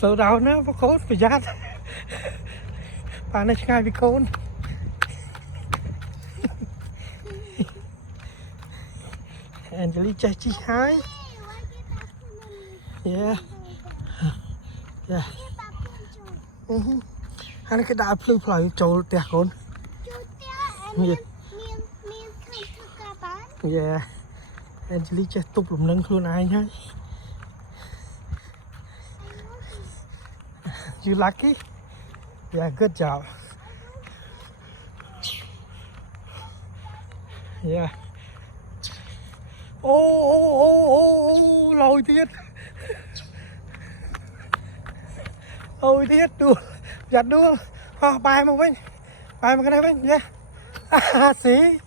slow down now, of course, phải giác. Bạn này ngay bị côn. Angelique chạy chi hái. Yeah. Yeah. Anh cái đá plư plư trâu tẹt con. Yeah. Angelique chạy tục lùm nâng luôn ai nhá. You lucky? Yeah, good job. Yeah. Oh, lôi tiết. Ôi tiết đua. Giật đua. Bài mà cái này yeah. See?